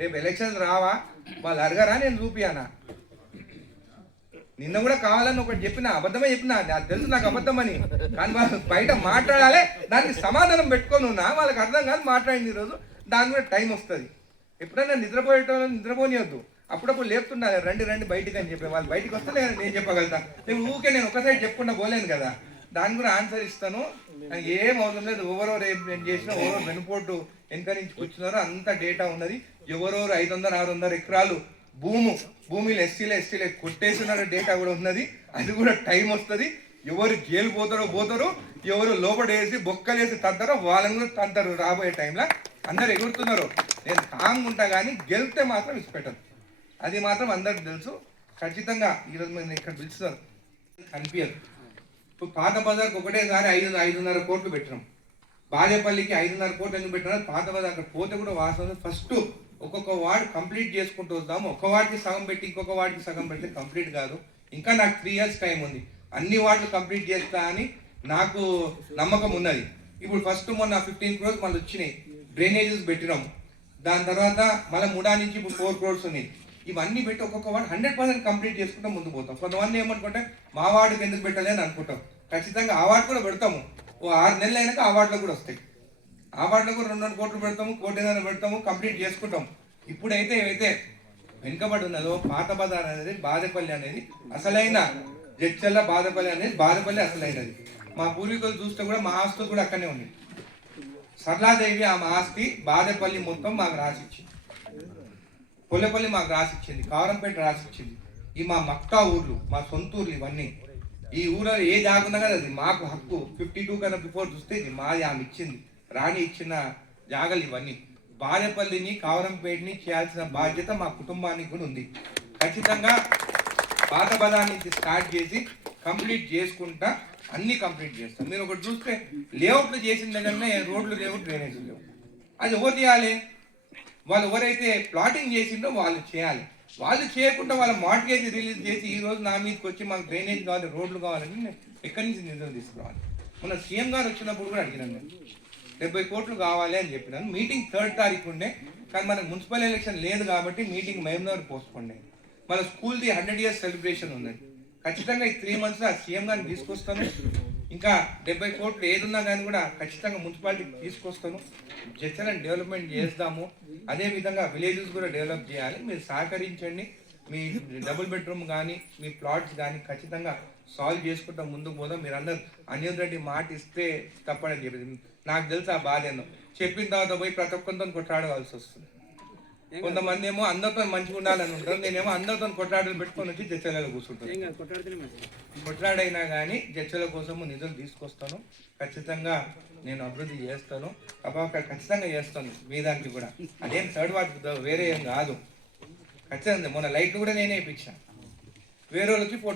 రేపు ఎలక్షన్స్ రావా వాళ్ళు అడగరా నేను చూపియానా? నిన్న కూడా కావాలని ఒకటి చెప్పిన, అబద్ధమే చెప్పిన, నాకు తెలుసు నాకు అబద్ధం అని, కానీ వాళ్ళు బయట మాట్లాడాలి, దానికి సమాధానం పెట్టుకొని ఉన్నా, వాళ్ళకి అర్థం కాదు మాట్లాడింది ఈరోజు. దాని కూడా టైం వస్తుంది. ఎప్పుడైనా నిద్రపోయేటోళ్ళని నిద్రపోనివద్దు, అప్పుడప్పుడు లేపుతున్నారు రండి రండి బయటికి అని చెప్పి. వాళ్ళు బయటికి వస్తే నేను చెప్పగలుగుతా. నేను ఒక సైడ్ చెప్పుకుంటా పోలేను కదా, దాన్ని కూడా ఆన్సర్ ఇస్తాను. ఏం అవసరం లేదు. ఎవరెవరు ఏం చేసినా, ఎవరో వెనుపోటు వెనక నుంచి కూర్చున్నారో అంత డేటా ఉన్నది. ఎవరెవరు 500-600 ఎకరాలు భూమిలో ఎస్టీలే కొట్టేస్తున్న డేటా కూడా ఉన్నది. అది కూడా టైం వస్తుంది. ఎవరు జైలు పోతారో, ఎవరు లోపడేసి బొక్కలేసి తంతారో వాళ్ళని కూడా తంతారు రాబోయే టైంలో. అందరు ఎగురుతున్నారు, నేను కాంగ్ ఉంటా కానీ గెలిస్తే మాత్రం ఇచ్చిపెట్టను. అది మాత్రం అందరికి తెలుసు. ఖచ్చితంగా ఈరోజు మేము ఇక్కడ పిలుస్తున్నారు కనిపించదు. ఇప్పుడు పాత బజార్కి ఒకటేసారి 5.5 కోట్లు పెట్టినాం. బాలేపల్లికి 5.5 కోట్లు ఎందుకు పెట్టినా, పాత బజార్ అక్కడ పోతే కూడా వాస్తవం. ఫస్ట్ ఒక్కొక్క వార్డు కంప్లీట్ చేసుకుంటూ వద్దాము. ఒక వార్డుకి సగం పెట్టి ఇంకొక వార్డుకి సగం పెడితే కంప్లీట్ కాదు. ఇంకా నాకు 3 years టైం ఉంది. అన్ని వార్డులు కంప్లీట్ చేస్తా అని నాకు నమ్మకం ఉన్నది. ఇప్పుడు ఫస్ట్ మొన్న 15 crores మళ్ళీ వచ్చినాయి, డ్రైనేజెస్ పెట్టినాము. దాని తర్వాత మళ్ళీ 3 నుంచి ఇప్పుడు 4 crores ఉన్నాయి. ఇవన్నీ పెట్టి ఒక్కొక్క వార్డు 100% కంప్లీట్ చేసుకుంటాం, ముందు పోతాం. కొంతమంది ఏమనుకుంటే మా వార్డుకి ఎందుకు పెట్టాలి అని అనుకుంటాం. ఖచ్చితంగా ఆ వార్డు కూడా పెడతాము. 6 నెలలు అయినాక ఆ వార్డులో కూడా వస్తాయి. ఆ వార్డులో కూడా 2 కోట్లు పెడతాము, 1 కోటి పెడతాము, కంప్లీట్ చేసుకుంటాం. ఇప్పుడైతే ఏవైతే వెనుకబడి ఉన్నదో పాత బజార్ అనేది, బాదేపల్లి అనేది అసలైన జడ్చల్ల, బాదేపల్లి అనేది బాదేపల్లి అసలైనది. మా పూర్వీకులు చూస్తే కూడా మా ఆస్తులు కూడా అక్కడనే ఉంది. సరళాదేవి మా ఆస్తి బాదేపల్లి మొత్తం మాకు రాసిచ్చింది, పొల్లపల్లి మాకు రాసిచ్చింది, కారంపేట రాసిచ్చింది. ఈ మా మక్కా ఊర్లు, మా సొంత ఊర్లు ఇవన్నీ. ఈ ఊరు ఏ జాగున్నా కదా అది మాకు హక్కు. 52 కన్నా బిఫోర్ చూస్తే ఇది మాది, ఆమె ఇచ్చింది, రాణి ఇచ్చిన జాగలు ఇవన్నీ. బాదేపల్లిని, కావరంపేటని చేయాల్సిన బాధ్యత మా కుటుంబానికి కూడా ఉంది. ఖచ్చితంగా పాత బజార్ నుంచి స్టార్ట్ చేసి కంప్లీట్ చేసుకుంటా అన్ని కంప్లీట్ చేస్తాం. మీరు ఒకటి చూస్తే లేఅవుట్లు చేసిన దగ్గరనే రోడ్లు లేవు, డ్రైనేజీలు లేవు. అది ఎవరు చేయాలి? వాళ్ళు ఎవరైతే ప్లాటింగ్ చేసిండో వాళ్ళు చేయాలి. వాళ్ళు చేయకుండా వాళ్ళ మార్ట్గేజ్ రిలీజ్ చేసి ఈ రోజు నా మీదకి వచ్చి మాకు డ్రైనేజ్ కావాలి, రోడ్లు కావాలని ఎక్కడి నుంచి నిధులు తీసుకురావాలి? మన సీఎం గారు వచ్చినప్పుడు కూడా అడిగినాను, నేను 70 కోట్లు కావాలి అని చెప్పినాను. మీటింగ్ 3rd తారీఖు ఉండే, కానీ మనకు మున్సిపల్ ఎలక్షన్ లేదు కాబట్టి మీటింగ్ మహబూబ్నగర్ పోస్ట్పోండే. మన స్కూల్ది 100 years సెలబ్రేషన్ ఉన్నది. ఖచ్చితంగా ఈ 3 months ఆ సీఎం గారిని తీసుకొస్తాను. ఇంకా 70 కోట్లు ఏదున్నా కానీ కూడా ఖచ్చితంగా మున్సిపాలిటీకి తీసుకొస్తాను. జడ్చలను డెవలప్మెంట్ చేస్తాము. అదేవిధంగా విలేజెస్ కూడా డెవలప్ చేయాలి. మీరు సహకరించండి. మీ డబుల్ బెడ్రూమ్ కానీ మీ ప్లాట్స్ కానీ ఖచ్చితంగా సాల్వ్ చేసుకుంటా ముందుకు పోదాం. మీరు అందరూ అనిల్ రెడ్డి మాట ఇస్తే తప్పడని చెప్పి నాకు తెలుసు ఆ బాధ ఏందో. చెప్పిన తర్వాత పోయి ప్రతి ఒక్కరితో కొట్లాడవలసి వస్తుంది. కొంతమంది ఏమో అందరితో మంచిగా ఉండాలని ఉంటారు, నేనేమో అందరితో కొట్లాటలు పెట్టుకొని వచ్చి జడ్చలలో కూర్చుంటాను. కొట్లాడైనా కానీ జడ్చల కోసము నిధులు తీసుకొస్తాను. ఖచ్చితంగా నేను అభివృద్ధి చేస్తాను, ఖచ్చితంగా చేస్తాను. మీ దానికి కూడా అదేం 3rd వార్డు వేరే ఏం కాదు. ఖచ్చితంగా మొన్న లైట్లు కూడా నేనే ఇప్పించాను, వేరే వాళ్ళకి ఫోటో